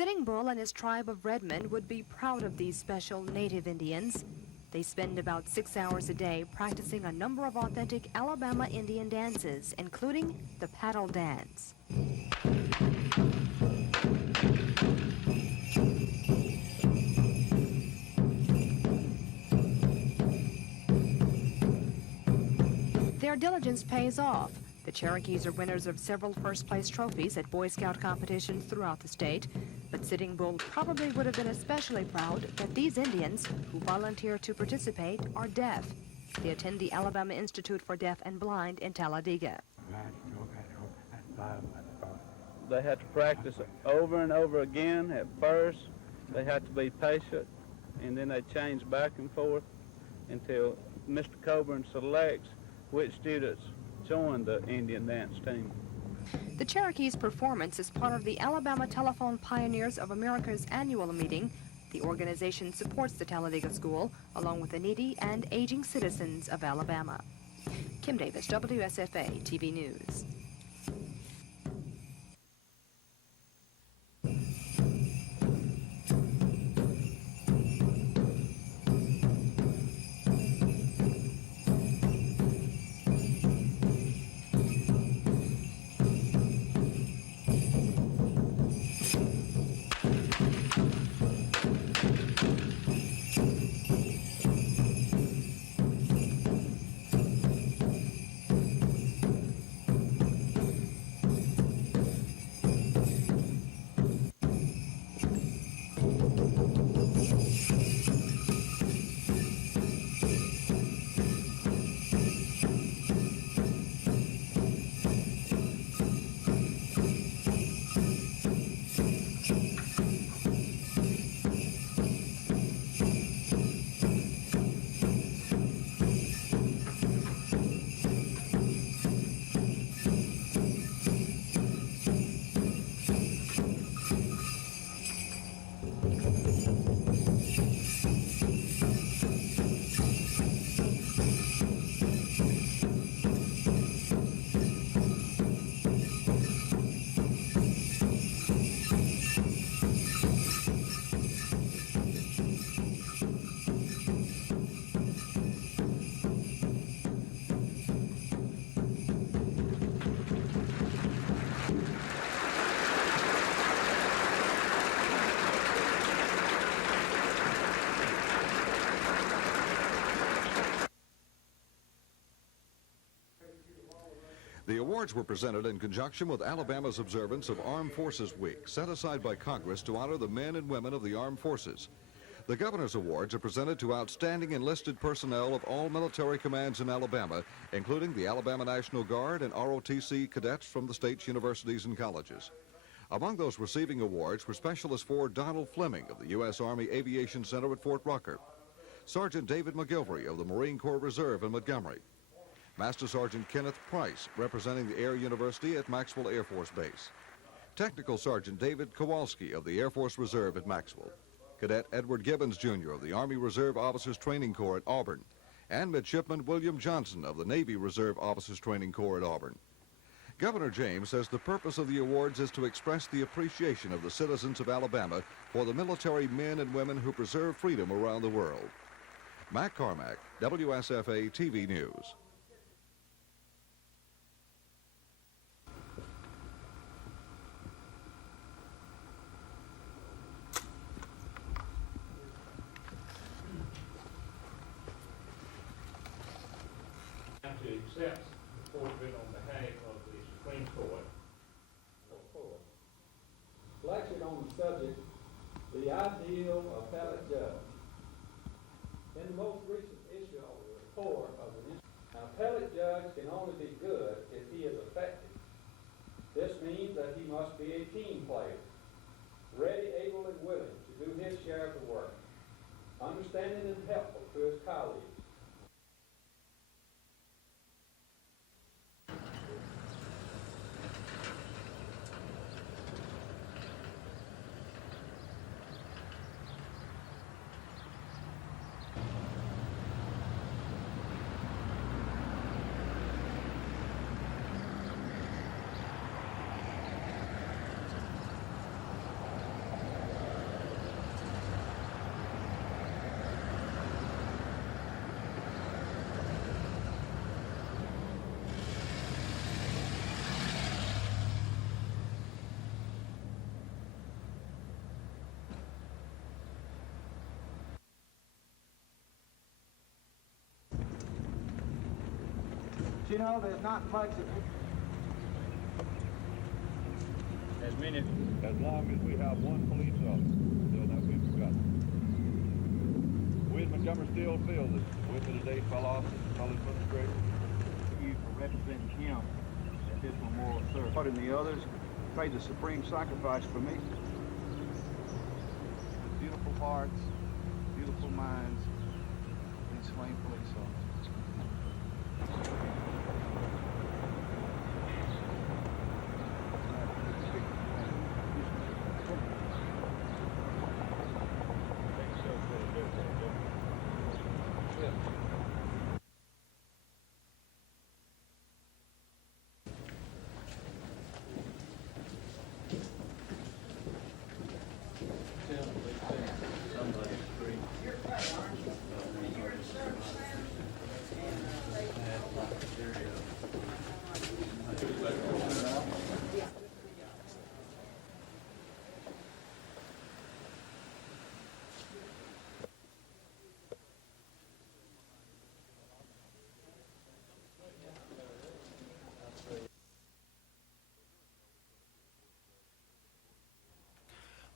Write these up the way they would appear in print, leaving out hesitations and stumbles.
Sitting Bull and his tribe of Redmen would be proud of these special native Indians. They spend about 6 hours a day practicing a number of authentic Alabama Indian dances, including the paddle dance. Their diligence pays off. The Cherokees are winners of several first-place trophies at Boy Scout competitions throughout the state, but Sitting Bull probably would have been especially proud that these Indians who volunteer to participate are deaf. They attend the Alabama Institute for Deaf and Blind in Talladega. They had to practice over and over again at first. They had to be patient, and then they change back and forth until Mr. Coburn selects which students join the Indian dance team. The Cherokees' performance is part of the Alabama Telephone Pioneers of America's annual meeting. The organization supports the Talladega School, along with the needy and aging citizens of Alabama. Kim Davis, WSFA TV News. The awards were presented in conjunction with Alabama's observance of Armed Forces Week, set aside by Congress to honor the men and women of the armed forces. The Governor's Awards are presented to outstanding enlisted personnel of all military commands in Alabama, including the Alabama National Guard and ROTC cadets from the state's universities and colleges. Among those receiving awards were Specialist 4 Donald Fleming of the U.S. Army Aviation Center at Fort Rucker, Sergeant David McGilvery of the Marine Corps Reserve in Montgomery, Master Sergeant Kenneth Price, representing the Air University at Maxwell Air Force Base, Technical Sergeant David Kowalski of the Air Force Reserve at Maxwell, Cadet Edward Gibbons, Jr. of the Army Reserve Officers Training Corps at Auburn, and Midshipman William Johnson of the Navy Reserve Officers Training Corps at Auburn. Governor James says the purpose of the awards is to express the appreciation of the citizens of Alabama for the military men and women who preserve freedom around the world. Mac Carmack, WSFA TV News. To accept the portrait on behalf of the Supreme Court. Lectured on the subject, The Ideal Appellate Judge. In the most recent issue of the report of an appellate judge can only be good if he is effective. This means that he must be a team player, ready, able, and willing to do his share of the work, understanding and helpful to his colleagues. you know, there's not much that As long as we have one police officer, they'll not be forgotten. We in Montgomery still feel that with me today fell off and fell in front of the grave. you for representing him at this memorial service. And the others paid the supreme sacrifice for me. Beautiful hearts, beautiful minds, these slain police officers.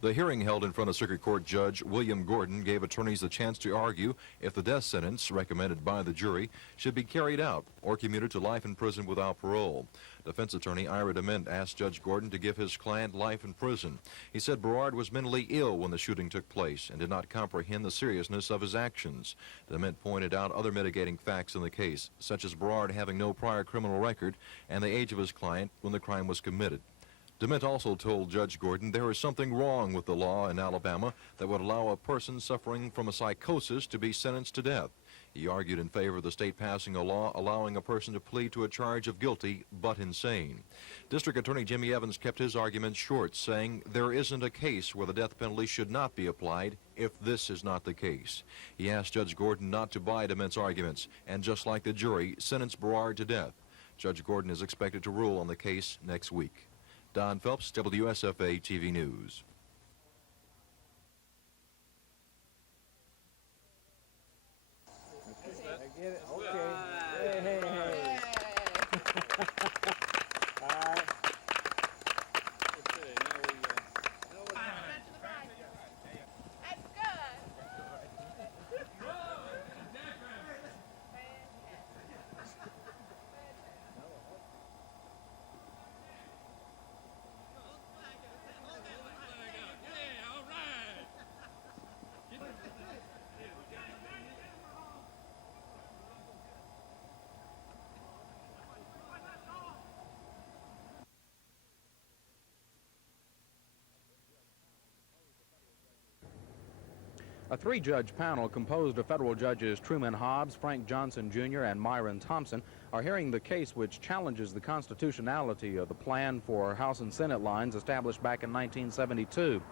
The hearing held in front of Circuit Court Judge William Gordon gave attorneys the chance to argue if the death sentence recommended by the jury should be carried out or commuted to life in prison without parole. Defense attorney Ira DeMint asked Judge Gordon to give his client life in prison. He said Berard was mentally ill when the shooting took place and did not comprehend the seriousness of his actions. DeMint pointed out other mitigating facts in the case, such as Berard having no prior criminal record and the age of his client when the crime was committed. DeMint also told Judge Gordon there is something wrong with the law in Alabama that would allow a person suffering from a psychosis to be sentenced to death. He argued in favor of the state passing a law allowing a person to plead to a charge of guilty but insane. District Attorney Jimmy Evans kept his arguments short, saying there isn't a case where the death penalty should not be applied if this is not the case. He asked Judge Gordon not to buy DeMint's arguments and, just like the jury, sentence Berard to death. Judge Gordon is expected to rule on the case next week. Don Phelps, WSFA TV News. I get it? Okay. Hey. All right. A three-judge panel composed of federal judges Truman Hobbs, Frank Johnson Jr., and Myron Thompson are hearing the case which challenges the constitutionality of the plan for House and Senate lines established back in 1972.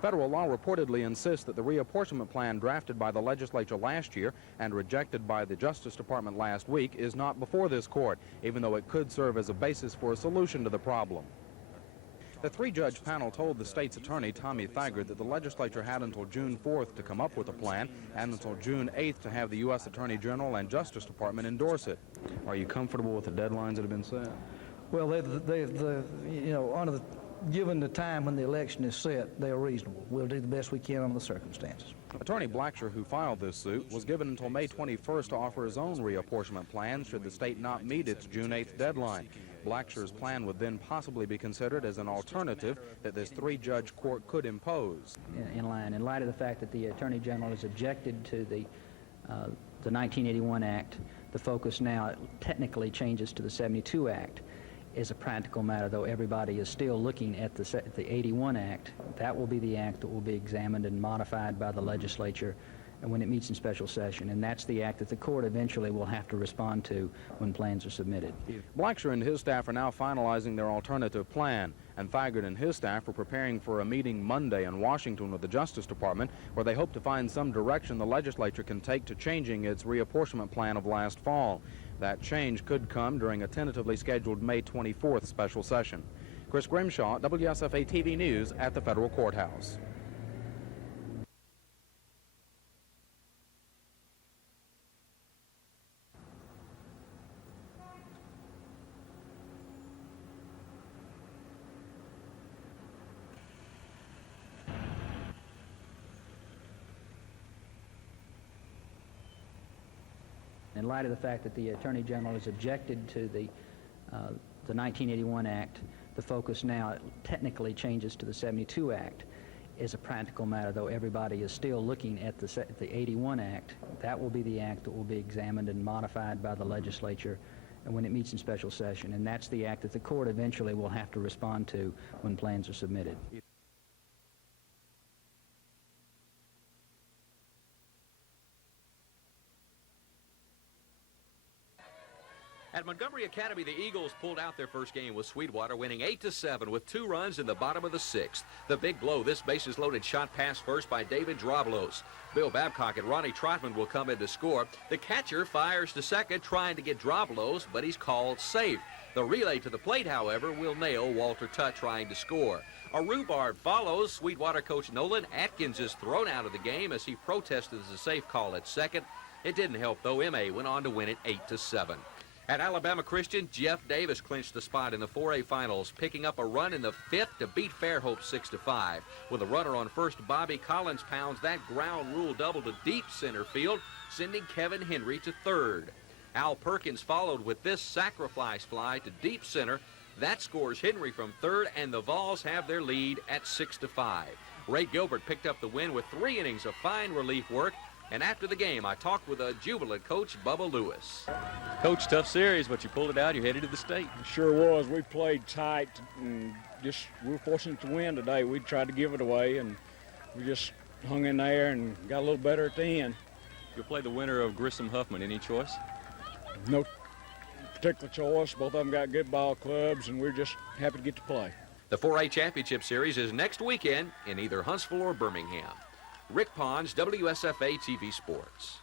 Federal law reportedly insists that the reapportionment plan drafted by the legislature last year and rejected by the Justice Department last week is not before this court, even though it could serve as a basis for a solution to the problem. The three-judge panel told the state's attorney, Tommy Thigard, that the legislature had until June 4th to come up with a plan and until June 8th to have the U.S. Attorney General and Justice Department endorse it. Are you comfortable with the deadlines that have been set? Well, given the time when the election is set, they are reasonable. We'll do the best we can under the circumstances. Attorney Blacksher, who filed this suit, was given until May 21st to offer his own reapportionment plan should the state not meet its June 8th deadline. Blacksher's plan would then possibly be considered as an alternative that this three-judge court could impose. In light of the fact that the Attorney General has objected to the 1981 Act, the focus now technically changes to the 72 Act. As a practical matter, though, everybody is still looking at the 81 Act. That will be the act that will be examined and modified by the legislature when it meets in special session, and that's the act that the court eventually will have to respond to when plans are submitted. Blacksher and his staff are now finalizing their alternative plan, and Thigard and his staff are preparing for a meeting Monday in Washington with the Justice Department, where they hope to find some direction the legislature can take to changing its reapportionment plan of last fall. That change could come during a tentatively scheduled May 24th special session. Chris Grimshaw, WSFA TV News at the Federal Courthouse. In light of the fact that the Attorney General has objected to the 1981 Act, the focus now technically changes to the 72 Act. As a practical matter, though, everybody is still looking at the 81 Act. That will be the act that will be examined and modified by the legislature when it meets in special session, and that's the act that the court eventually will have to respond to when plans are submitted. At Montgomery Academy, the Eagles pulled out their first game with Sweetwater, winning 8-7 with 2 runs in the bottom of the 6th. The big blow, this bases-loaded shot pass first by David Droblos. Bill Babcock and Ronnie Trotman will come in to score. The catcher fires to second, trying to get Droblos, but he's called safe. The relay to the plate, however, will nail Walter Tutt trying to score. A rhubarb follows. Sweetwater coach Nolan Atkins is thrown out of the game as he protested as a safe call at second. It didn't help, though. MA went on to win it 8-7. At Alabama Christian, Jeff Davis clinched the spot in the 4A finals, picking up a run in the 5th to beat Fairhope 6-5. With a runner on first, Bobby Collins pounds that ground rule double to deep center field, sending Kevin Henry to third. Al Perkins followed with this sacrifice fly to deep center. That scores Henry from third, and the Vols have their lead at 6-5. Ray Gilbert picked up the win with 3 innings of fine relief work. And after the game, I talked with a jubilant coach, Bubba Lewis. Coach, tough series, but you pulled it out. You're headed to the state. Sure was. We played tight, and we were fortunate to win today. We tried to give it away, and we just hung in there and got a little better at the end. You'll play the winner of Grissom Huffman. Any choice? No particular choice. Both of them got good ball clubs, and we're just happy to get to play. The 4A Championship Series is next weekend in either Huntsville or Birmingham. Rick Pons, WSFA TV Sports.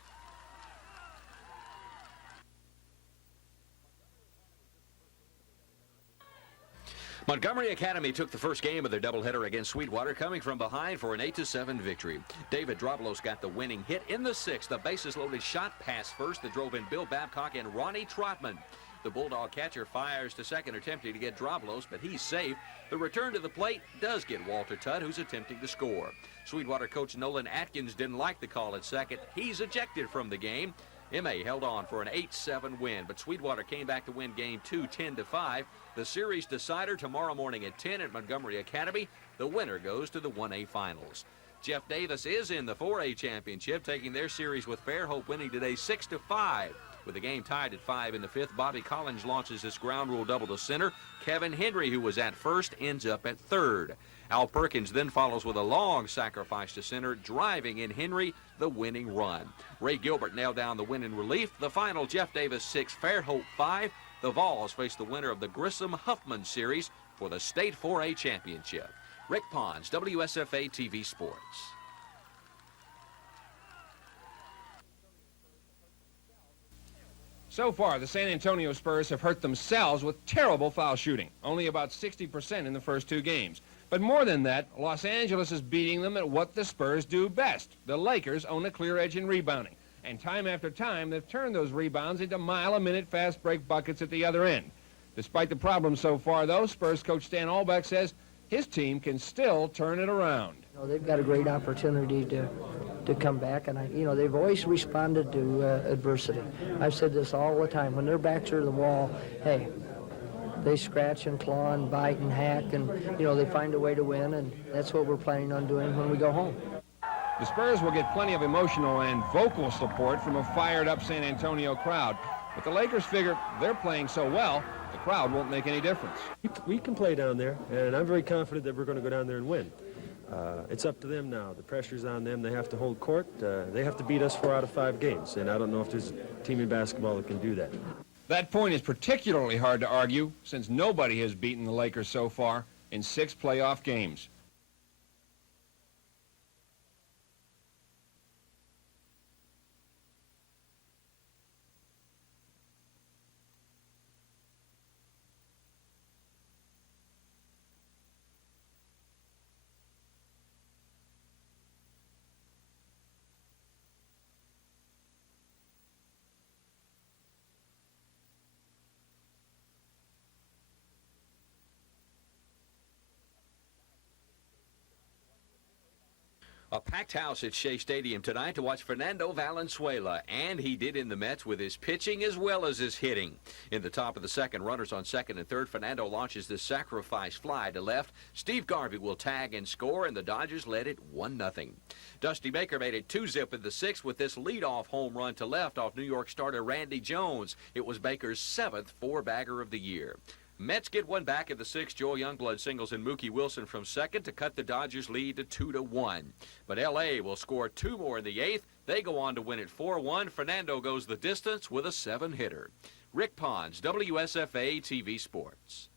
Montgomery Academy took the first game of their doubleheader against Sweetwater, coming from behind for an 8-7 victory. David Droblos got the winning hit in the 6th, a bases-loaded shot pass first that drove in Bill Babcock and Ronnie Trotman. The Bulldog catcher fires to second, attempting to get Droblos, but he's safe. The return to the plate does get Walter Tutt, who's attempting to score. Sweetwater coach Nolan Atkins didn't like the call at second. He's ejected from the game. MA held on for an 8-7 win, but Sweetwater came back to win game 2, 10-5. The series decider tomorrow morning at 10 at Montgomery Academy. The winner goes to the 1A finals. Jeff Davis is in the 4A championship, taking their series with Fairhope, winning today 6-5. With the game tied at 5 in the 5th, Bobby Collins launches this ground rule double to center. Kevin Henry, who was at first, ends up at third. Al Perkins then follows with a long sacrifice to center, driving in Henry the winning run. Ray Gilbert nailed down the win in relief. The final, Jeff Davis 6, Fairhope 5. The Vols face the winner of the Grissom Huffman Series for the State 4A Championship. Rick Pons, WSFA TV Sports. So far, the San Antonio Spurs have hurt themselves with terrible foul shooting, only about 60% in the first 2 games. But more than that, Los Angeles is beating them at what the Spurs do best. The Lakers own a clear edge in rebounding. And time after time, they've turned those rebounds into mile-a-minute fast break buckets at the other end. Despite the problems so far, though, Spurs coach Stan Albeck says his team can still turn it around. You know, they've got a great opportunity to come back, and they've always responded to adversity. I've said this all the time. When their backs are to the wall, hey, they scratch and claw and bite and hack, and they find a way to win, and that's what we're planning on doing when we go home. The Spurs will get plenty of emotional and vocal support from a fired-up San Antonio crowd, but the Lakers figure they're playing so well, the crowd won't make any difference. We can play down there, and I'm very confident that we're going to go down there and win. It's up to them now. The pressure's on them. They have to hold court. They have to beat us 4 out of 5 games, and I don't know if there's a team in basketball that can do that. That point is particularly hard to argue since nobody has beaten the Lakers so far in 6 playoff games. A packed house at Shea Stadium tonight to watch Fernando Valenzuela, and he did in the Mets with his pitching as well as his hitting. In the top of the second, runners on second and third, Fernando launches the sacrifice fly to left. Steve Garvey will tag and score, and the Dodgers led it 1-0. Dusty Baker made it 2-zip in the sixth with this leadoff home run to left off New York starter Randy Jones. It was Baker's 7th four-bagger of the year. Mets get one back in the sixth. Joe Youngblood singles in Mookie Wilson from second to cut the Dodgers' lead to 2-1. But L.A. will score two more in the eighth. They go on to win it 4-1. Fernando goes the distance with a 7-hitter. Rick Pons, WSFA TV Sports.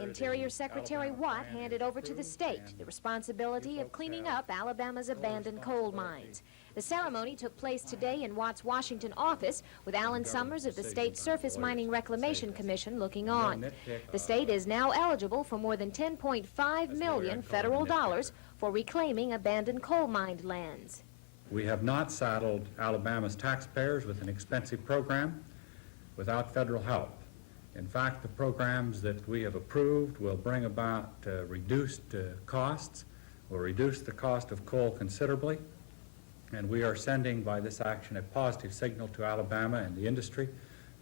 Interior Secretary Watt handed over to the state the responsibility of cleaning up Alabama's abandoned coal mines. The ceremony took place today in Watt's Washington office, with Alan Summers of the State Surface Mining Reclamation Commission looking on. The state is now eligible for more than $10.5 million federal dollars for reclaiming abandoned coal-mined lands. We have not saddled Alabama's taxpayers with an expensive program without federal help. In fact, the programs that we have approved will bring about reduced costs, will reduce the cost of coal considerably, and we are sending by this action a positive signal to Alabama and the industry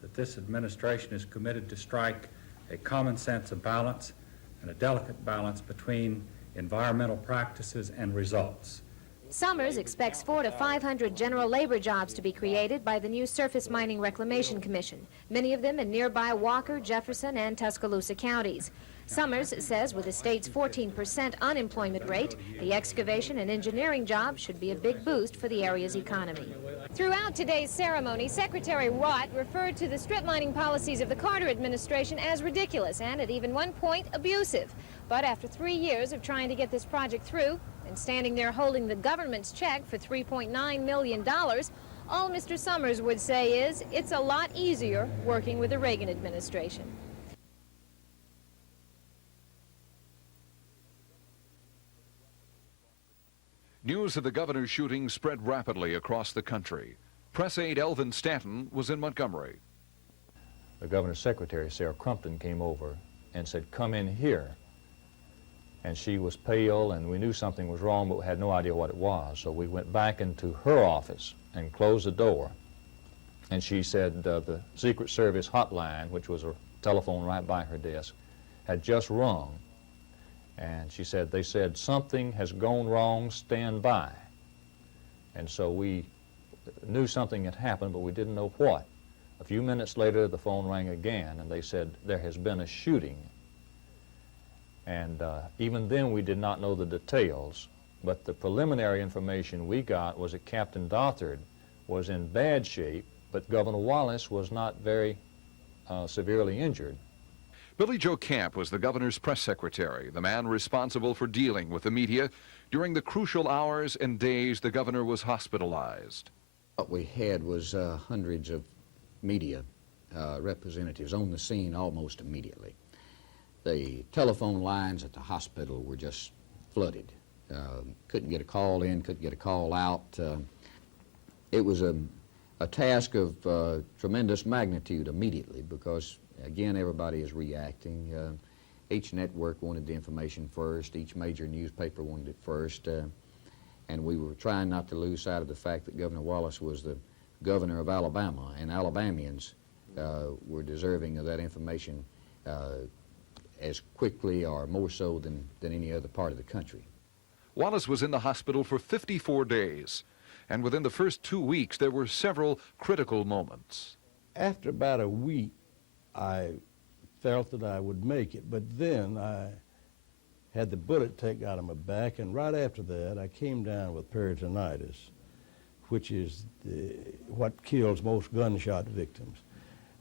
that this administration is committed to strike a common sense of balance and a delicate balance between environmental practices and results. Summers expects 400 to 500 general labor jobs to be created by the new Surface Mining Reclamation Commission, many of them in nearby Walker, Jefferson, and Tuscaloosa counties. Summers says with the state's 14% unemployment rate, the excavation and engineering jobs should be a big boost for the area's economy. Throughout today's ceremony, Secretary Watt referred to the strip mining policies of the Carter administration as ridiculous and at even one point abusive. But after 3 years of trying to get this project through and standing there holding the government's check for $3.9 million, all Mr. Summers would say is it's a lot easier working with the Reagan administration. News of the governor's shooting spread rapidly across the country. Press aide Elvin Stanton was in Montgomery. The governor's secretary, Sarah Crumpton, came over and said, "Come in here." And she was pale, and we knew something was wrong, but we had no idea what it was. So we went back into her office and closed the door. And she said the Secret Service hotline, which was a telephone right by her desk, had just rung. And she said, they said, "Something has gone wrong, stand by." And so we knew something had happened, but we didn't know what. A few minutes later, the phone rang again, and they said, "There has been a shooting." And even then, we did not know the details, but the preliminary information we got was that Captain Dothard was in bad shape, but Governor Wallace was not very severely injured. Billy Joe Camp was the governor's press secretary, the man responsible for dealing with the media during the crucial hours and days the governor was hospitalized. What we had was hundreds of media representatives on the scene almost immediately. The telephone lines at the hospital were just flooded. Couldn't get a call in, couldn't get a call out. It was a task of tremendous magnitude immediately because, again, everybody is reacting. Each network wanted the information first. Each major newspaper wanted it first. And we were trying not to lose sight of the fact that Governor Wallace was the governor of Alabama, and Alabamians were deserving of that information as quickly or more so than any other part of the country. Wallace was in the hospital for 54 days, and within the first 2 weeks, there were several critical moments. After about a week, I felt that I would make it. But then I had the bullet taken out of my back, and right after that I came down with peritonitis, which is what kills most gunshot victims.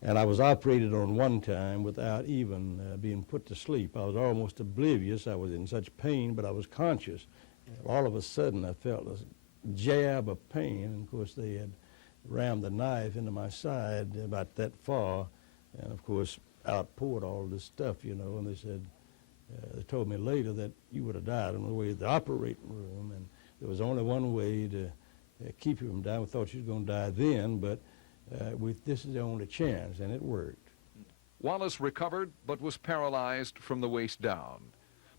And I was operated on one time without even being put to sleep. I was almost oblivious. I was in such pain, but I was conscious. All of a sudden I felt a jab of pain, and of course they had rammed the knife into my side about that far, and of course outpoured all this stuff, you know, and they said, they told me later that you would have died on the way to the operating room, and there was only one way to keep you from dying. We thought you was going to die then, but this is the only chance, and it worked. Wallace recovered but was paralyzed from the waist down.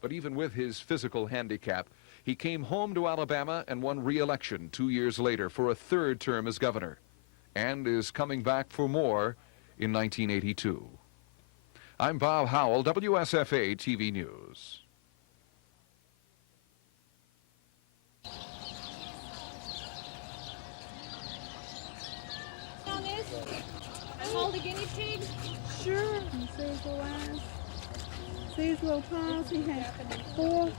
But even with his physical handicap, he came home to Alabama and won re-election 2 years later for a third term as governor, and is coming back for more in 1982. I'm Bob Howell, WSFA TV News. Hold the guinea pig? Sure. And see his little eyes? See his little paws? He has 4.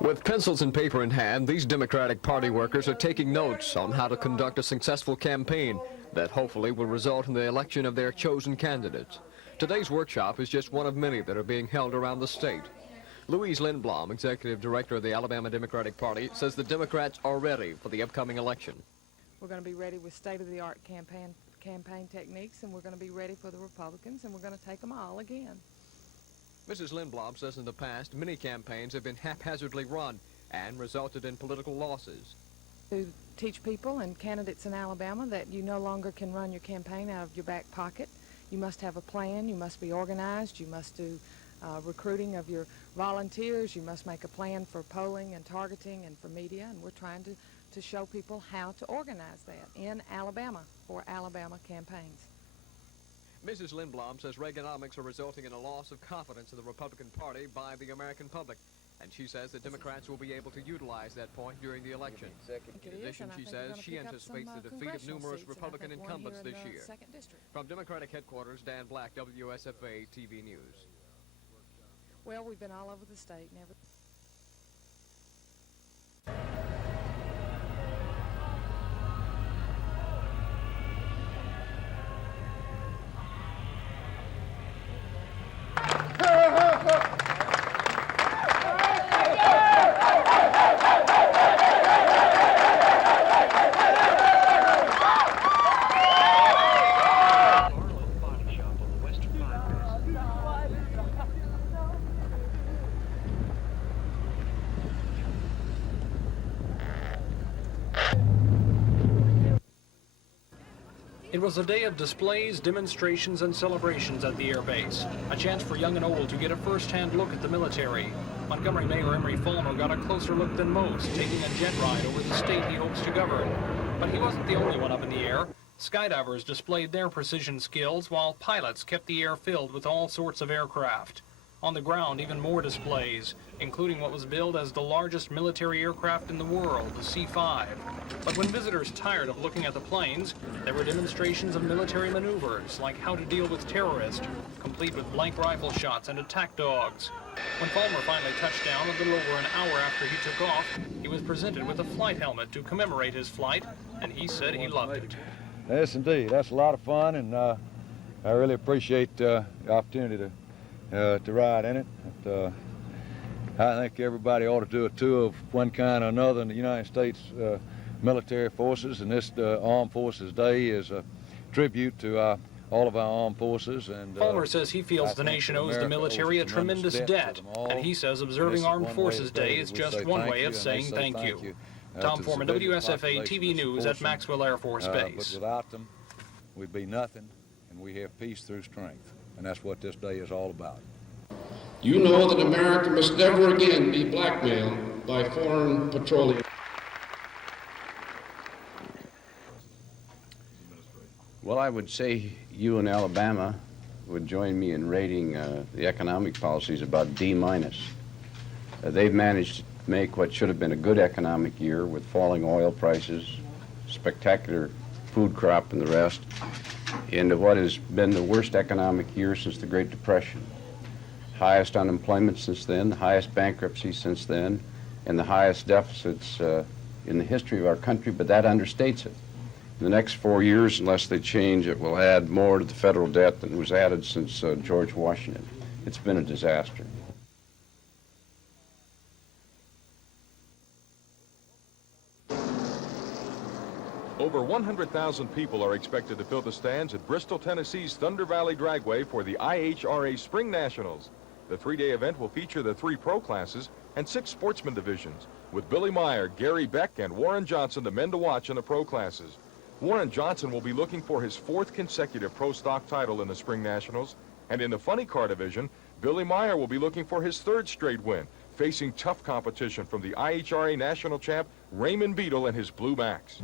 With pencils and paper in hand, these Democratic Party workers are taking notes on how to conduct a successful campaign that hopefully will result in the election of their chosen candidates. Today's workshop is just one of many that are being held around the state. Louise Lindblom, executive director of the Alabama Democratic Party, says the Democrats are ready for the upcoming election. We're going to be ready with state-of-the-art campaign techniques, and we're going to be ready for the Republicans, and we're going to take them all again. Mrs. Lindblom says in the past, many campaigns have been haphazardly run and resulted in political losses. To teach people and candidates in Alabama that you no longer can run your campaign out of your back pocket. You must have a plan, you must be organized, you must do recruiting of your volunteers, you must make a plan for polling and targeting and for media, and we're trying to show people how to organize that in Alabama for Alabama campaigns. Mrs. Lindblom says Reaganomics are resulting in a loss of confidence in the Republican Party by the American public, and she says the Democrats will be able to utilize that point during the election. In addition, she says she anticipates the defeat of numerous Republican incumbents this year. From Democratic headquarters, Dan Black, WSFA TV News. Well, we've been all over the state. It was a day of displays, demonstrations, and celebrations at the air base. A chance for young and old to get a first-hand look at the military. Montgomery Mayor Emery Fulmer got a closer look than most, taking a jet ride over the state he hopes to govern. But he wasn't the only one up in the air. Skydivers displayed their precision skills, while pilots kept the air filled with all sorts of aircraft. On the ground, even more displays, including what was billed as the largest military aircraft in the world, the C-5. But when visitors tired of looking at the planes, there were demonstrations of military maneuvers, like how to deal with terrorists, complete with blank rifle shots and attack dogs. When Fulmer finally touched down a little over an hour after he took off, he was presented with a flight helmet to commemorate his flight, and he said he loved it. Yes, indeed. That's a lot of fun, and I really appreciate the opportunity to ride in it. I think everybody ought to do a tour of one kind or another in the United States military forces, and this Armed Forces Day is a tribute to all of our armed forces. And Fulmer says he feels the nation owes the military a tremendous debt, and he says observing Armed Forces Day is just one way of saying thank you. Tom Foreman, WSFA TV News at Maxwell Air Force Base. But without them, we'd be nothing, and we have peace through strength. And that's what this day is all about. You know that America must never again be blackmailed by foreign petroleum. Well, I would say you in Alabama would join me in rating the economic policies about D-. They've managed to make what should have been a good economic year with falling oil prices, spectacular food crop and the rest, into what has been the worst economic year since the Great Depression. Highest unemployment since then, the highest bankruptcy since then, and the highest deficits in the history of our country, but that understates it. In the next 4 years, unless they change, it will add more to the federal debt than was added since George Washington. It's been a disaster. Over 100,000 people are expected to fill the stands at Bristol, Tennessee's Thunder Valley Dragway for the IHRA Spring Nationals. The three-day event will feature the 3 pro classes and 6 sportsman divisions, with Billy Meyer, Gary Beck, and Warren Johnson the men to watch in the pro classes. Warren Johnson will be looking for his 4th consecutive pro stock title in the Spring Nationals, and in the funny car division, Billy Meyer will be looking for his 3rd straight win, facing tough competition from the IHRA national champ Raymond Beadle and his Blue Max.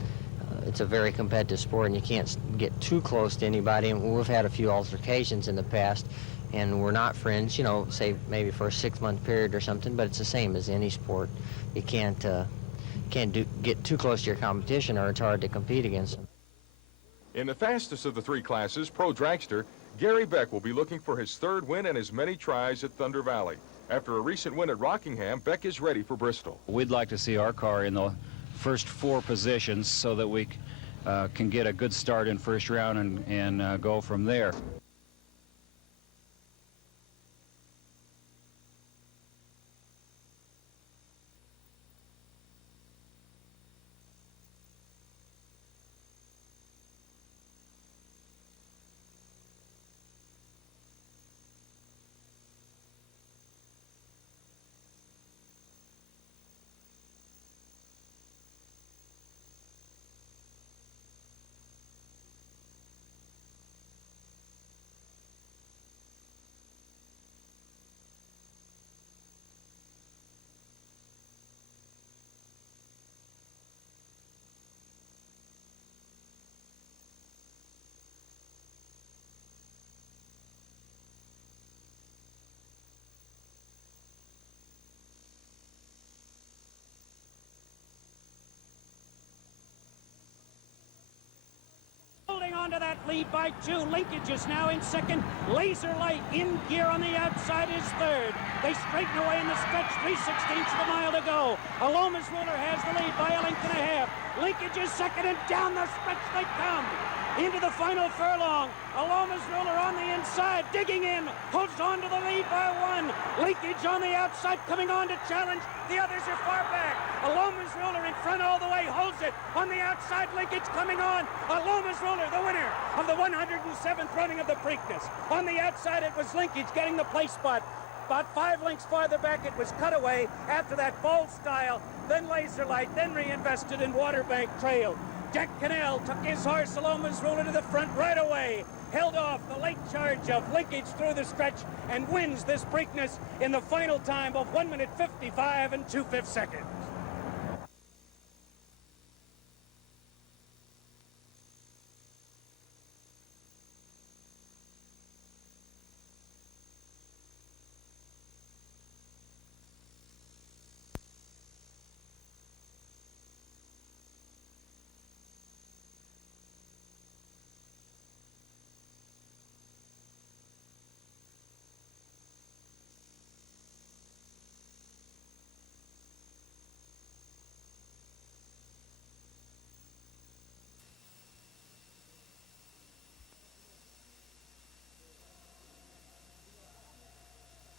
It's a very competitive sport, and you can't get too close to anybody. And we've had a few altercations in the past, and we're not friends, you know, say maybe for a 6-month period or something, but it's the same as any sport. You can't get too close to your competition, or it's hard to compete against them. In the fastest of the 3 classes, Pro Dragster, Gary Beck will be looking for his 3rd win and as many tries at Thunder Valley. After a recent win at Rockingham, Beck is ready for Bristol. We'd like to see our car in the first 4 positions so that we can get a good start in first round and go from there. Holding on to that lead by 2. Linkage is now in 2nd. Laser Light in gear on the outside is 3rd. They straighten away in the stretch. 3/16 of a mile to go. Aloma's Ruler has the lead by 1.5 lengths. Linkage is 2nd, and down the stretch they come. Into the final furlong. Aloma's Ruler on the inside, digging in, holds on to the lead by 1. Linkage on the outside, coming on to challenge. The others are far back. Aloma's Ruler in front all the way, holds it. On the outside, Linkage coming on. Aloma's Ruler, the winner of the 107th running of the Preakness. On the outside, it was Linkage getting the place spot. About 5 lengths farther back, it was Cutaway after that bold style, then Laser Light, then reinvested in Waterbank Trail. Jack Cannell took his horse, Aloma's Ruler, to the front right away. Held off the late charge of Linkage through the stretch and wins this Preakness in the final time of 1 minute 55 and 2/5 seconds.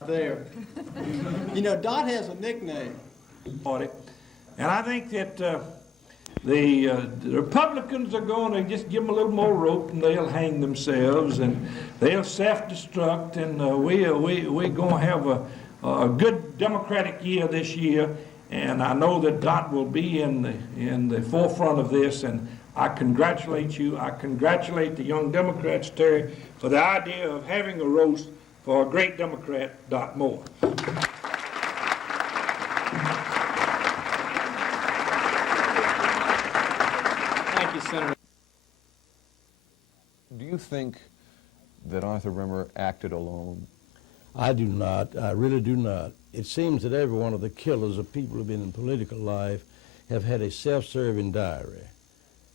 There. You know, Dot has a nickname. And I think that the Republicans are going to just give them a little more rope and they'll hang themselves and they'll self-destruct, and we're going to have a good Democratic year this year, and I know that Dot will be in the forefront of this, and I congratulate you. I congratulate the young Democrats, Terry, for the idea of having a roast for a great Democrat, Dot Moore. Thank you, Senator. Do you think that Arthur Bremer acted alone? I do not. I really do not. It seems that every one of the killers of people who have been in political life have had a self-serving diary.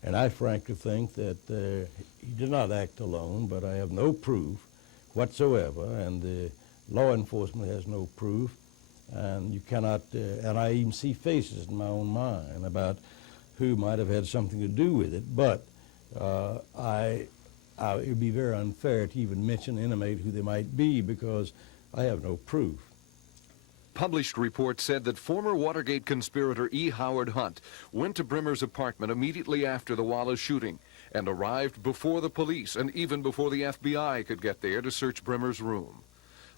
And I frankly think that he did not act alone, but I have no proof whatsoever, and the law enforcement has no proof, and you cannot, and I even see faces in my own mind about who might have had something to do with it, but it would be very unfair to even mention, intimate who they might be, because I have no proof. Published reports said that former Watergate conspirator E. Howard Hunt went to Bremer's apartment immediately after the Wallace shooting and arrived before the police and even before the FBI could get there to search Bremer's room.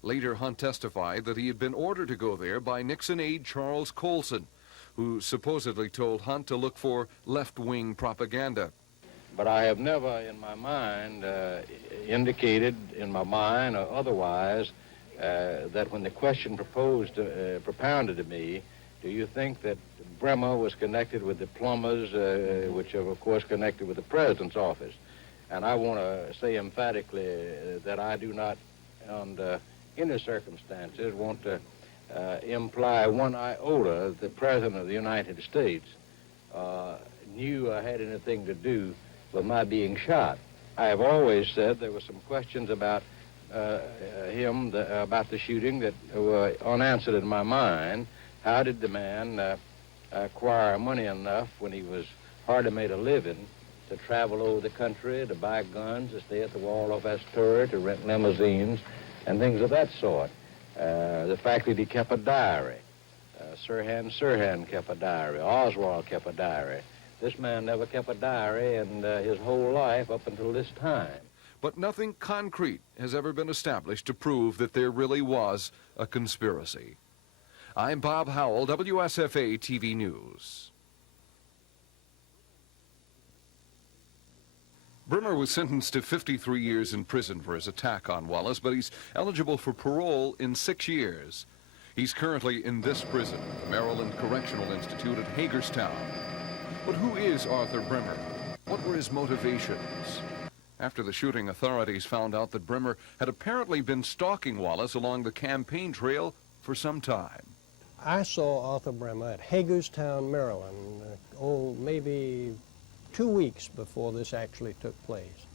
Later, Hunt testified that he had been ordered to go there by Nixon aide Charles Colson, who supposedly told Hunt to look for left-wing propaganda. But I have never in my mind indicated in my mind or otherwise that when the question propounded to me, do you think that Bremer was connected with the plumbers, which are of course connected with the president's office? And I want to say emphatically that I do not, under any circumstances, want to imply one iota that the President of the United States knew I had anything to do with my being shot. I have always said there were some questions about about the shooting that were unanswered in my mind. How did the man acquire money enough when he was hardly made a living to travel over the country, to buy guns, to stay at the Waldorf Astoria, to rent limousines, and things of that sort? The fact that he kept a diary. Sirhan kept a diary. Oswald kept a diary. This man never kept a diary in his whole life up until this time. But nothing concrete has ever been established to prove that there really was a conspiracy. I'm Bob Howell, WSFA TV News. Bremer was sentenced to 53 years in prison for his attack on Wallace, but he's eligible for parole in 6 years. He's currently in this prison, the Maryland Correctional Institute at Hagerstown. But who is Arthur Bremer? What were his motivations? After the shooting, authorities found out that Bremer had apparently been stalking Wallace along the campaign trail for some time. I saw Arthur Bremer at Hagerstown, Maryland, maybe 2 weeks before this actually took place.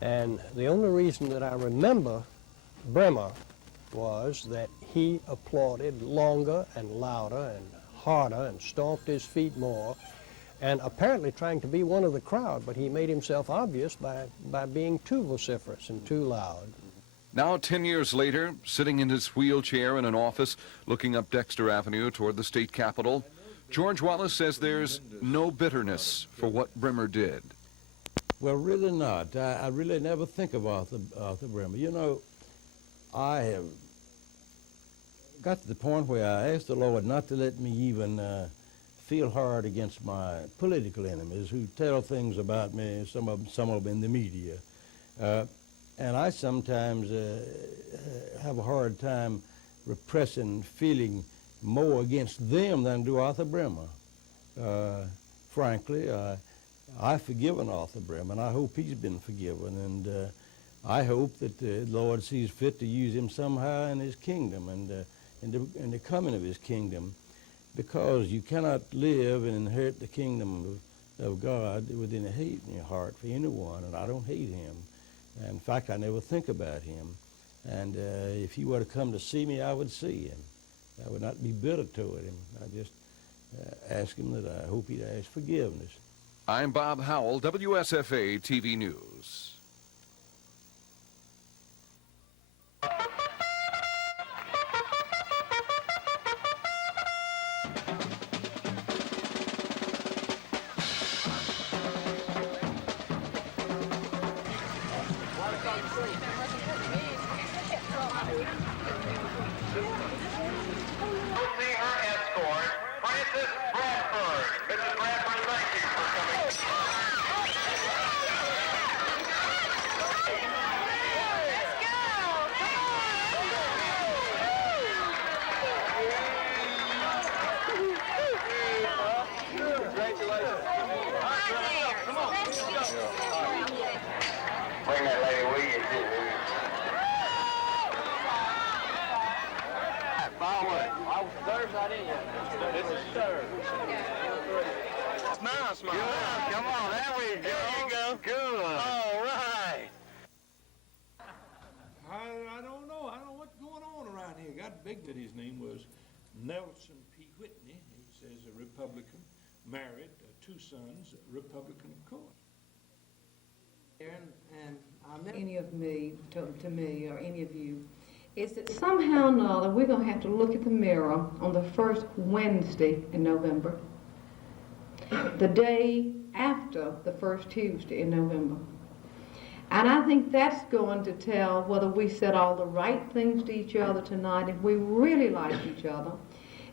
And the only reason that I remember Bremer was that he applauded longer and louder and harder and stomped his feet more, and apparently trying to be one of the crowd, but he made himself obvious by being too vociferous and too loud. Now, 10 years later, sitting in his wheelchair in an office looking up Dexter Avenue toward the state capitol, George Wallace says there's no bitterness for what Bremer did. Well, really not. I really never think of Arthur Bremer. You know, I have got to the point where I asked the Lord not to let me even feel hard against my political enemies who tell things about me, some of them in the media. And I sometimes have a hard time repressing feeling more against them than do Arthur Bremer. Frankly, I've forgiven Arthur Bremer, and I hope he's been forgiven, and I hope that the Lord sees fit to use him somehow in his kingdom and in the coming of his kingdom, because you cannot live and inherit the kingdom of God within a hate in your heart for anyone, and I don't hate him. And in fact, I never think about him. And if he were to come to see me, I would see him. I would not be bitter toward him. I just ask him that I hope he'd ask forgiveness. I'm Bob Howell, WSFA TV News. think that his name was Nelson P. Whitney. He says a Republican, married, 2 sons, Republican, of course. And any of me, to me, or any of you, is that somehow or another we're going to have to look at the mirror on the first Wednesday in November, the day after the first Tuesday in November. And I think that's going to tell whether we said all the right things to each other tonight, if we really like each other,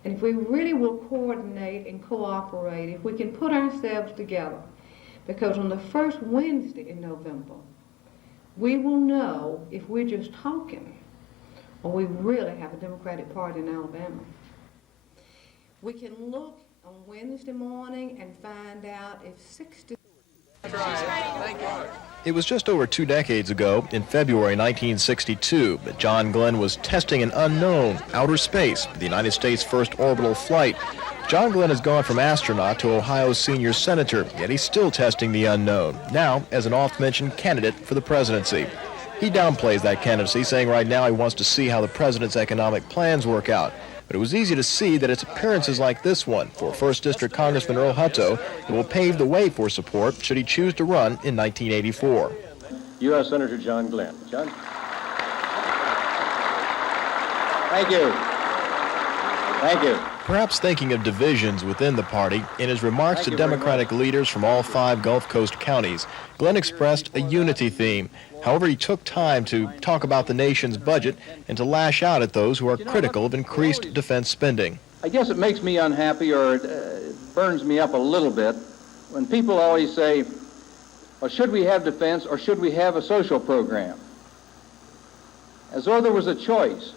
and if we really will coordinate and cooperate, if we can put ourselves together. Because on the first Wednesday in November, we will know if we're just talking or we really have a Democratic Party in Alabama. We can look on Wednesday morning and find out if 60... It was just over 2 decades ago, in February 1962, that John Glenn was testing an unknown, outer space, for the United States' first orbital flight. John Glenn has gone from astronaut to Ohio's senior senator, yet he's still testing the unknown, now as an oft-mentioned candidate for the presidency. He downplays that candidacy, saying right now he wants to see how the president's economic plans work out. But it was easy to see that it's appearances like this one for 1st District Congressman Earl Hutto that will pave the way for support should he choose to run in 1984. U.S. Senator John Glenn. John? Thank you. Thank you. Perhaps thinking of divisions within the party, in his remarks to Democratic leaders from all 5 Gulf Coast counties, Glenn expressed a unity theme. However, he took time to talk about the nation's budget and to lash out at those who are critical of increased defense spending. I guess it makes me unhappy, or it burns me up a little bit, when people always say, well, should we have defense or should we have a social program? As though there was a choice.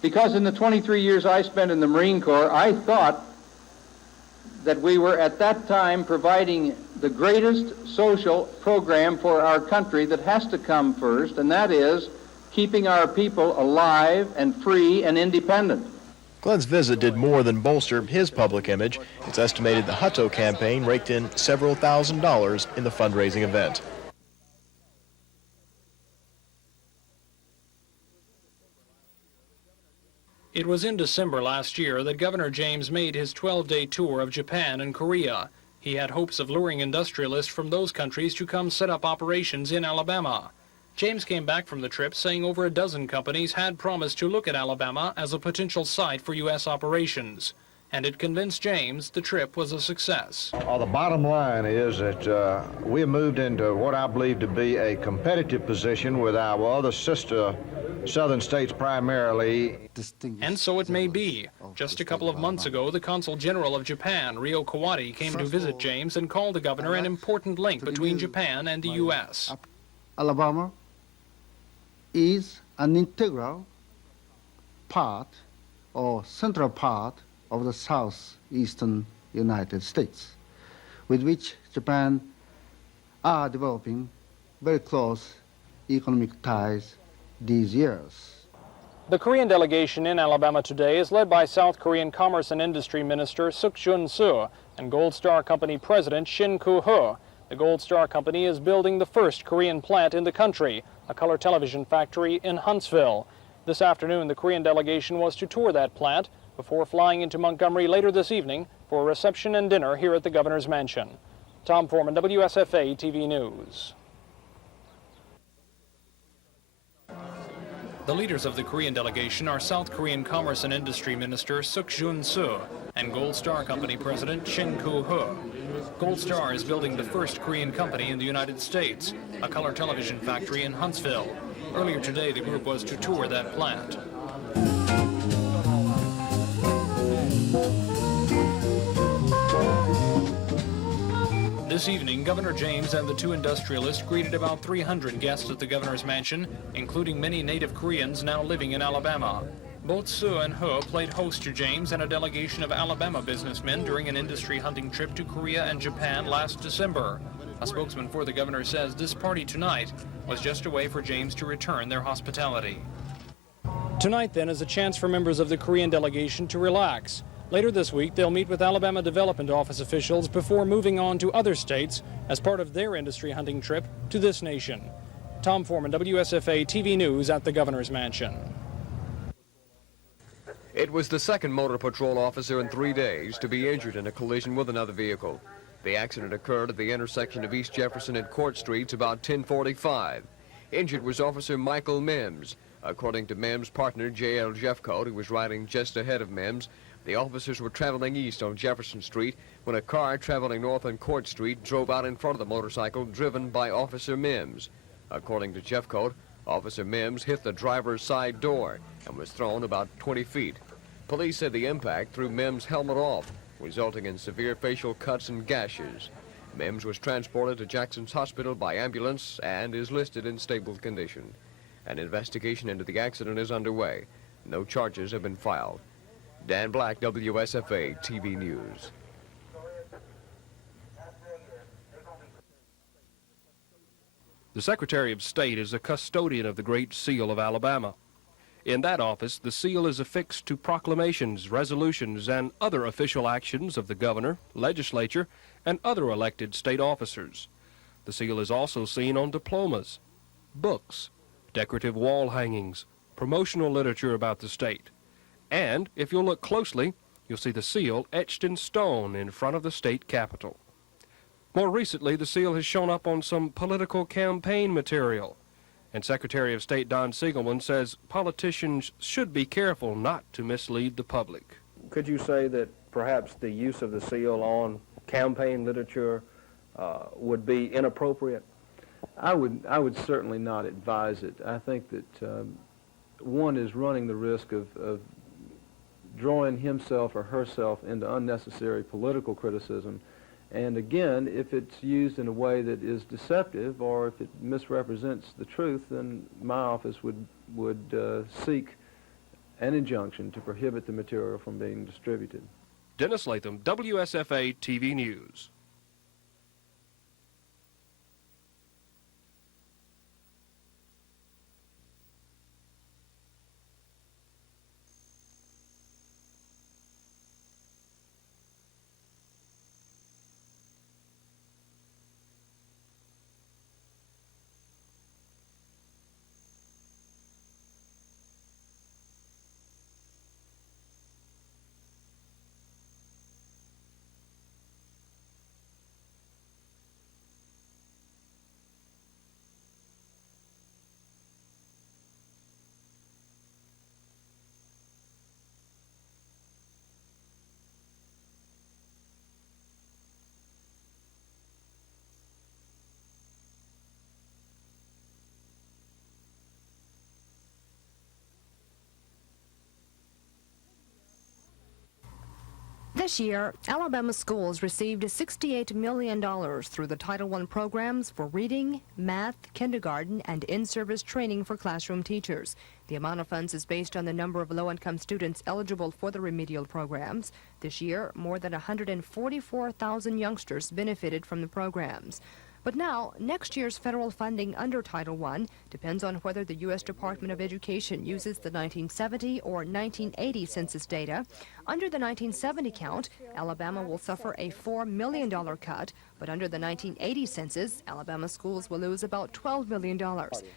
Because in the 23 years I spent in the Marine Corps, I thought that we were at that time providing the greatest social program for our country that has to come first, and that is keeping our people alive and free and independent. Glenn's visit did more than bolster his public image. It's estimated the Hutto campaign raked in several $1,000s in the fundraising event. It was in December last year that Governor James made his 12-day tour of Japan and Korea. He had hopes of luring industrialists from those countries to come set up operations in Alabama. James came back from the trip saying over a dozen companies had promised to look at Alabama as a potential site for U.S. operations. And it convinced James the trip was a success. Well, the bottom line is that we have moved into what I believe to be a competitive position with our other sister southern states primarily. And so it may be. Just a couple of months ago, the Consul General of Japan, Ryo Kawati, came to visit James and called the governor an important link between Japan and the U.S. Alabama is an integral part or central part of the southeastern United States, with which Japan are developing very close economic ties these years. The Korean delegation in Alabama today is led by South Korean Commerce and Industry Minister Suk Jun-soo and Gold Star Company President Shin Koo-ho. The Gold Star Company is building the first Korean plant in the country, a color television factory in Huntsville. This afternoon, the Korean delegation was to tour that plant before flying into Montgomery later this evening for a reception and dinner here at the governor's mansion. Tom Foreman, WSFA TV News. The leaders of the Korean delegation are South Korean Commerce and Industry Minister Suk Jun-soo and Gold Star Company President Shin Koo-ho. Gold Star is building the first Korean company in the United States, a color television factory in Huntsville. Earlier today, the group was to tour that plant. This evening, Governor James and the 2 industrialists greeted about 300 guests at the governor's mansion, including many native Koreans now living in Alabama. Both Soo and Ho played host to James and a delegation of Alabama businessmen during an industry hunting trip to Korea and Japan last December. A spokesman for the governor says this party tonight was just a way for James to return their hospitality. Tonight, then, is a chance for members of the Korean delegation to relax. Later this week, they'll meet with Alabama Development Office officials before moving on to other states as part of their industry hunting trip to this nation. Tom Foreman, WSFA TV News at the governor's mansion. It was the second motor patrol officer in 3 days to be injured in a collision with another vehicle. The accident occurred at the intersection of East Jefferson and Court Streets about 10:45. Injured was Officer Michael Mims. According to Mims' partner, J.L. Jeffcoat, who was riding just ahead of Mims, the officers were traveling east on Jefferson Street when a car traveling north on Court Street drove out in front of the motorcycle driven by Officer Mims. According to Jeffcoat, Officer Mims hit the driver's side door and was thrown about 20 feet. Police said the impact threw Mims' helmet off, resulting in severe facial cuts and gashes. Mims was transported to Jackson's hospital by ambulance and is listed in stable condition. An investigation into the accident is underway. No charges have been filed. Dan Black, WSFA TV News. The Secretary of State is a custodian of the Great Seal of Alabama. In that office, the seal is affixed to proclamations, resolutions, and other official actions of the governor, legislature, and other elected state officers. The seal is also seen on diplomas, books, decorative wall hangings, promotional literature about the state. And if you'll look closely, you'll see the seal etched in stone in front of the state capitol. More recently, the seal has shown up on some political campaign material. And Secretary of State Don Siegelman says politicians should be careful not to mislead the public. Could you say that perhaps the use of the seal on campaign literature would be inappropriate? I would certainly not advise it. I think that one is running the risk of drawing himself or herself into unnecessary political criticism. And again, if it's used in a way that is deceptive or if it misrepresents the truth, then my office would seek an injunction to prohibit the material from being distributed. Dennis Latham, WSFA TV News. This year, Alabama schools received $68 million through the Title I programs for reading, math, kindergarten, and in-service training for classroom teachers. The amount of funds is based on the number of low-income students eligible for the remedial programs. This year, more than 144,000 youngsters benefited from the programs. But now, next year's federal funding under Title I depends on whether the U.S. Department of Education uses the 1970 or 1980 census data. Under the 1970 count, Alabama will suffer a $4 million cut, but under the 1980 census, Alabama schools will lose about $12 million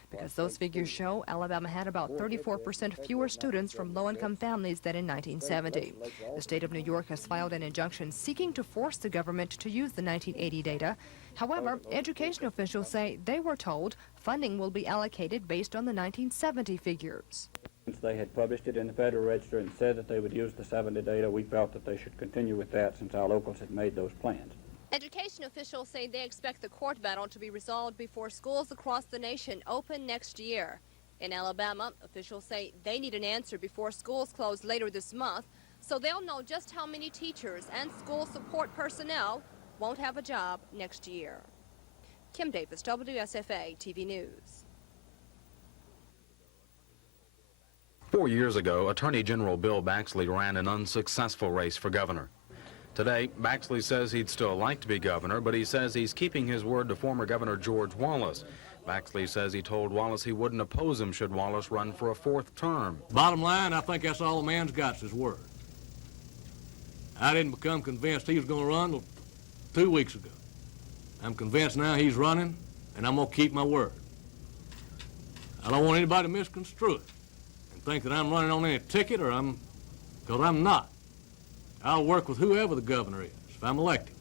because those figures show Alabama had about 34% fewer students from low-income families than in 1970. The state of New York has filed an injunction seeking to force the government to use the 1980 data. However, education officials say they were told funding will be allocated based on the 1970 figures. Since they had published it in the Federal Register and said that they would use the 70 data, we felt that they should continue with that since our locals had made those plans. Education officials say they expect the court battle to be resolved before schools across the nation open next year. In Alabama, officials say they need an answer before schools close later this month, so they'll know just how many teachers and school support personnel won't have a job next year. Kim Davis, WSFA TV News. 4 years ago, Attorney General Bill Baxley ran an unsuccessful race for governor. Today, Baxley says he'd still like to be governor, but he says he's keeping his word to former Governor George Wallace. Baxley says he told Wallace he wouldn't oppose him should Wallace run for a fourth term. Bottom line, I think that's all a man's got is his word. I didn't become convinced he was going to run till 2 weeks ago. I'm convinced now he's running, and I'm going to keep my word. I don't want anybody to misconstrue it and think that I'm running on any ticket or I'm because I'm not. I'll work with whoever the governor is if I'm elected.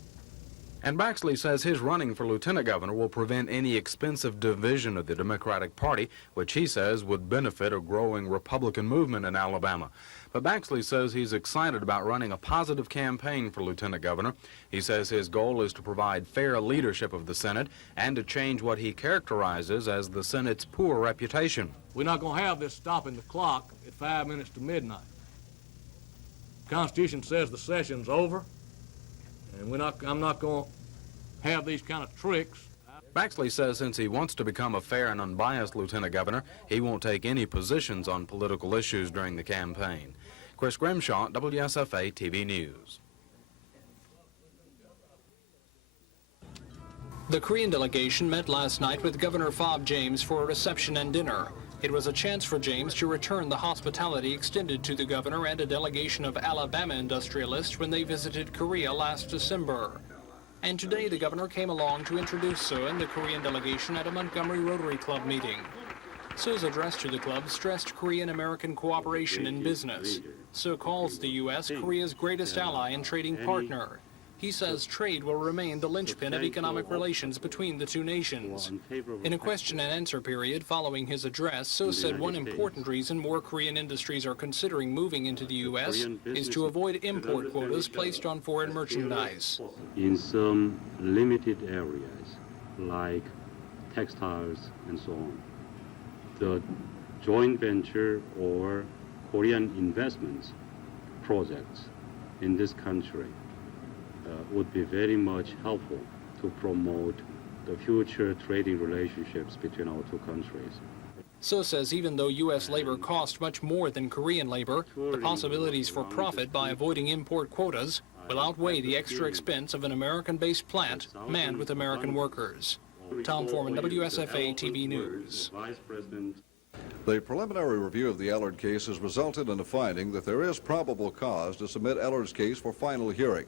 And Baxley says his running for lieutenant governor will prevent any expensive division of the Democratic Party, which he says would benefit a growing Republican movement in Alabama. But Baxley says he's excited about running a positive campaign for lieutenant governor. He says his goal is to provide fair leadership of the Senate and to change what he characterizes as the Senate's poor reputation. We're not going to have this stopping the clock at 5 minutes to midnight. The Constitution says the session's over, and I'm not going to have these kind of tricks. Baxley says since he wants to become a fair and unbiased lieutenant governor, he won't take any positions on political issues during the campaign. Chris Grimshaw, WSFA TV News. The Korean delegation met last night with Governor Fob James for a reception and dinner. It was a chance for James to return the hospitality extended to the governor and a delegation of Alabama industrialists when they visited Korea last December. And today the governor came along to introduce Seo and the Korean delegation at a Montgomery Rotary Club meeting. Seo's address to the club stressed Korean-American cooperation in business. Seo calls the U.S. Korea's greatest ally and trading partner. He says trade will remain the linchpin of economic relations between the two nations. In a question and answer period following his address, Seo said one important reason more Korean industries are considering moving into the U.S. is to avoid import quotas placed on foreign merchandise. In some limited areas, like textiles and so on, the joint venture or Korean investments projects in this country would be very much helpful to promote the future trading relationships between our two countries. Seo says even though U.S. labor costs much more than Korean labor, the possibilities for profit by avoiding import quotas will outweigh the extra expense of an American-based plant manned with American workers. Tom Foreman, WSFA TV News. The preliminary review of the Ellard case has resulted in a finding that there is probable cause to submit Ellard's case for final hearing.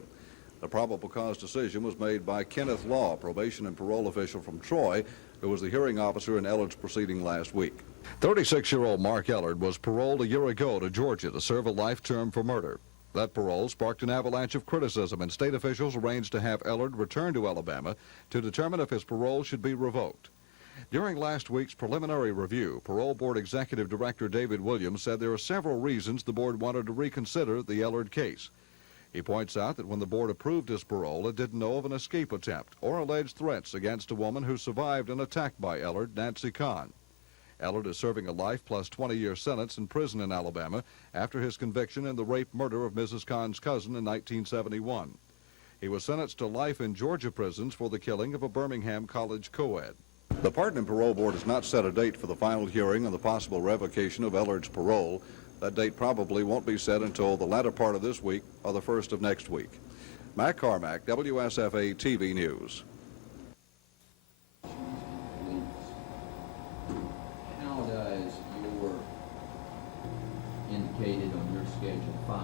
The probable cause decision was made by Kenneth Law, probation and parole official from Troy, who was the hearing officer in Ellard's proceeding last week. 36-year-old Mark Ellard was paroled a year ago to Georgia to serve a life term for murder. That parole sparked an avalanche of criticism, and state officials arranged to have Ellard return to Alabama to determine if his parole should be revoked. During last week's preliminary review, Parole Board Executive Director David Williams said there are several reasons the board wanted to reconsider the Ellard case. He points out that when the board approved his parole, it didn't know of an escape attempt or alleged threats against a woman who survived an attack by Ellard, Nancy Kahn. Ellard is serving a life plus 20-year sentence in prison in Alabama after his conviction in the rape murder of Mrs. Kahn's cousin in 1971. He was sentenced to life in Georgia prisons for the killing of a Birmingham College co-ed. The Pardon and Parole Board has not set a date for the final hearing on the possible revocation of Ellard's parole. That date probably won't be set until the latter part of this week or the first of next week. Matt Carmack, WSFA TV News. How does your indicated on your Schedule 5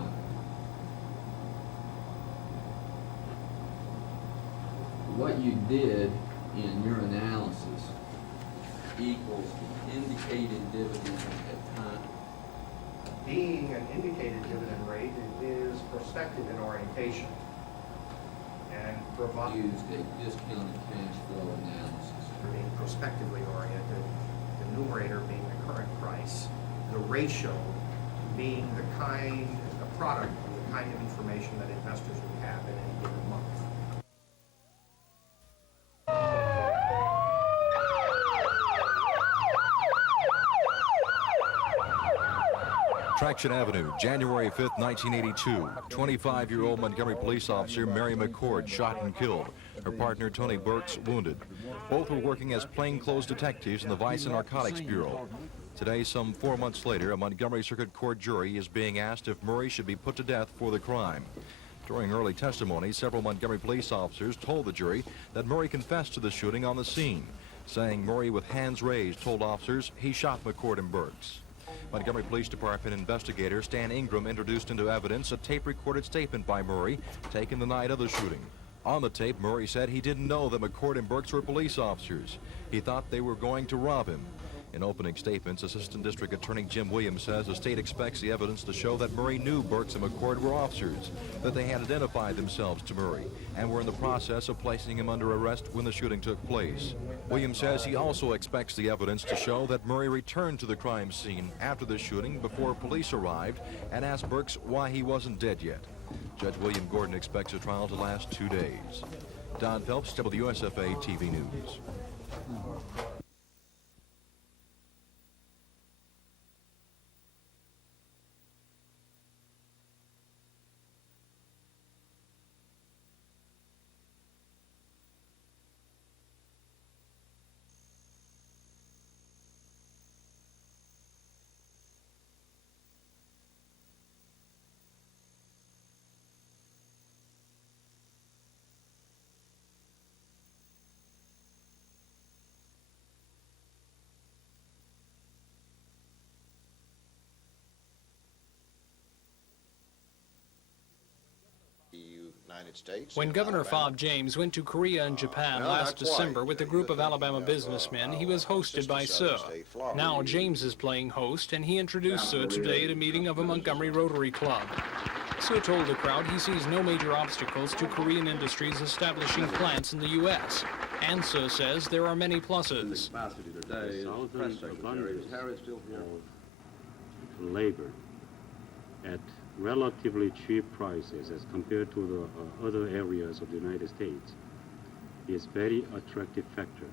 what you did in your analysis equals the indicated dividend at time? Being an indicated dividend rate is prospective in orientation and used a discounted cash flow analysis. For being prospectively oriented, the numerator being the current price, the ratio being the product of the kind of information that investors would have in any given month. Traction Avenue, January 5th, 1982. 25-year-old Montgomery police officer Mary McCord shot and killed. Her partner Tony Burks wounded. Both were working as plainclothes detectives in the Vice and Narcotics Bureau. Today, some 4 months later, a Montgomery Circuit Court jury is being asked if Murray should be put to death for the crime. During early testimony, several Montgomery police officers told the jury that Murray confessed to the shooting on the scene, saying Murray, with hands raised, told officers he shot McCord and Burks. Montgomery Police Department investigator Stan Ingram introduced into evidence a tape-recorded statement by Murray taken the night of the shooting. On the tape, Murray said he didn't know that McCord and Burks were police officers. He thought they were going to rob him. In opening statements, Assistant District Attorney Jim Williams says the state expects the evidence to show that Murray knew Burks and McCord were officers, that they had identified themselves to Murray, and were in the process of placing him under arrest when the shooting took place. Williams says he also expects the evidence to show that Murray returned to the crime scene after the shooting before police arrived and asked Burks why he wasn't dead yet. Judge William Gordon expects the trial to last 2 days. Don Phelps, WSFA TV News. United States. When Governor Fob James went to Korea and Japan last December with a group of Alabama businessmen, he was hosted by Sir. Now James is playing host, and he introduced Sir today at a meeting of a Montgomery Rotary Club. Sir told the crowd he sees no major obstacles to Korean industries establishing plants in the U.S. And Sir says there are many pluses. Labor at relatively cheap prices as compared to the other areas of the United States is very attractive factor.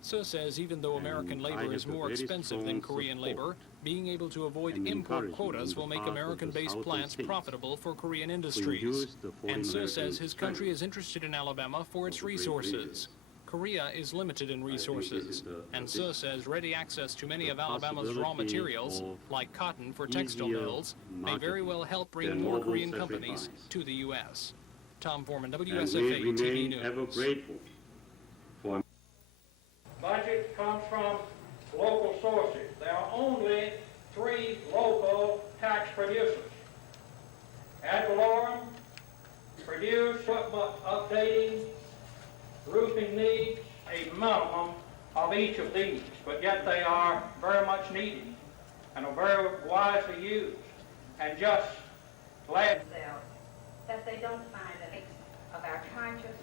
Sir says even though American labor is more expensive than Korean labor, being able to avoid import quotas will make American-based plants profitable for Korean industries. And Sir says his country is interested in Alabama for its resources. Korea is limited in resources, and Sir says ready access to many of Alabama's raw materials, like cotton for textile mills, may very well help bring more Korean companies to the U.S. Tom Foreman, WSFA TV News. Budget comes from local sources. There are only 3 local tax producers. Ad valorem, produce, equipment updating, roofing needs, a minimum of each of these, but yet they are very much needed and are very wisely used. And just glad that they don't find an ex of our conscience.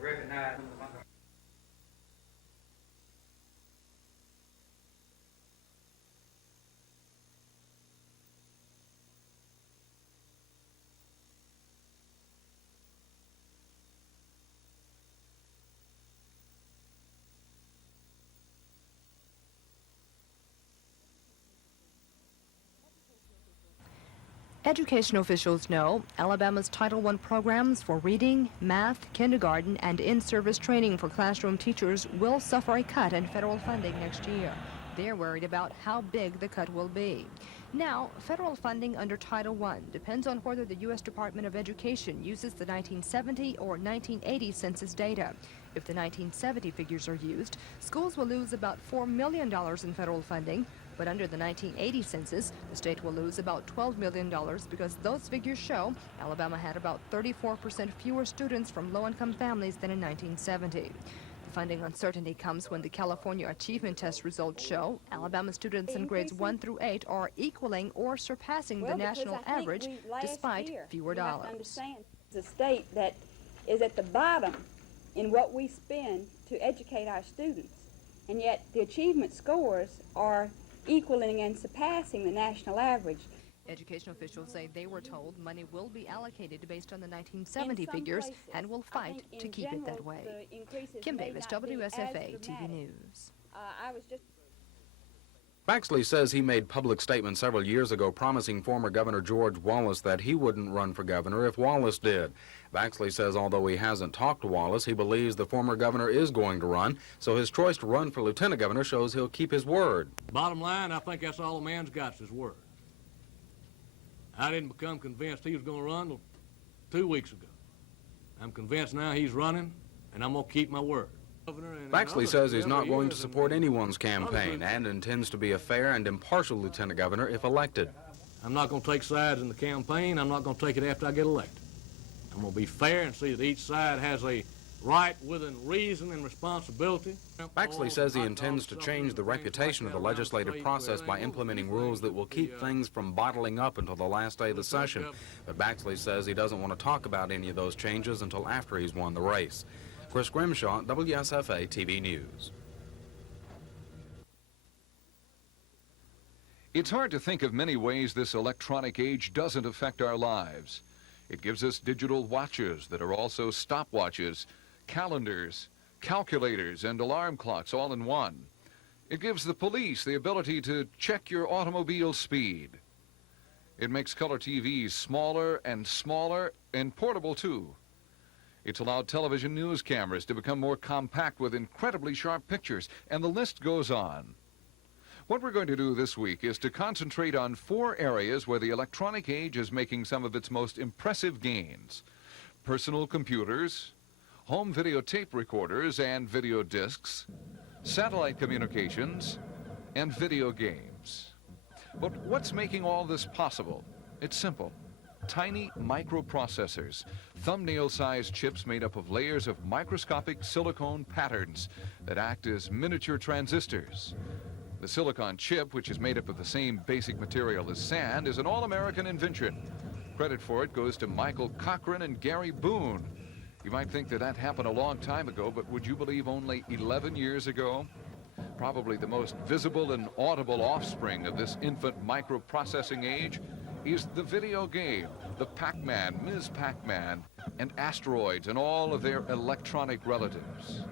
We recognize Education officials know Alabama's Title I programs for reading, math, kindergarten, and in-service training for classroom teachers will suffer a cut in federal funding next year. They're worried about how big the cut will be. Now, federal funding under Title I depends on whether the U.S. Department of Education uses the 1970 or 1980 census data. If the 1970 figures are used, schools will lose about $4 million in federal funding. But under the 1980 census, the state will lose about $12 million because those figures show Alabama had about 34% fewer students from low-income families than in 1970. The funding uncertainty comes when the California Achievement Test results show Alabama students in grades 1 through 8 are equaling or surpassing the national average despite fewer dollars. Understand it's a state that is at the bottom in what we spend to educate our students, and yet the achievement scores are equaling and surpassing the national average. Education officials say they were told money will be allocated based on the 1970 figures and will fight to keep it that way. Kim Davis, WSFA TV News. Baxley says he made public statements several years ago promising former Governor George Wallace that he wouldn't run for governor if Wallace did. Baxley says although he hasn't talked to Wallace, he believes the former governor is going to run, so his choice to run for lieutenant governor shows he'll keep his word. Bottom line, I think that's all a man's got is his word. I didn't become convinced he was going to run until 2 weeks ago. I'm convinced now he's running, and I'm going to keep my word. Baxley says he's not going to support anyone's campaign and intends to be a fair and impartial lieutenant governor if elected. I'm not going to take sides in the campaign. I'm not going to take it after I get elected. I'm going to be fair and see that each side has a right within reason and responsibility. Baxley says he intends to change the reputation of the legislative process by implementing rules that will keep things from bottling up until the last day of the session. But Baxley says he doesn't want to talk about any of those changes until after he's won the race. Chris Grimshaw, WSFA TV News. It's hard to think of many ways this electronic age doesn't affect our lives. It gives us digital watches that are also stopwatches, calendars, calculators, and alarm clocks all in one. It gives the police the ability to check your automobile speed. It makes color TVs smaller and portable too. It's allowed television news cameras to become more compact with incredibly sharp pictures, and the list goes on. What we're going to do this week is to concentrate on 4 areas where the electronic age is making some of its most impressive gains: personal computers, home videotape recorders and video discs, satellite communications, and video games. But what's making all this possible? It's simple. Tiny microprocessors, thumbnail-sized chips made up of layers of microscopic silicone patterns that act as miniature transistors. The silicon chip, which is made up of the same basic material as sand, is an all-American invention. Credit for it goes to Michael Cochran and Gary Boone. You might think that happened a long time ago, but would you believe only 11 years ago? Probably the most visible and audible offspring of this infant microprocessing age is the video game, the Pac-Man, Ms. Pac-Man, and Asteroids and all of their electronic relatives.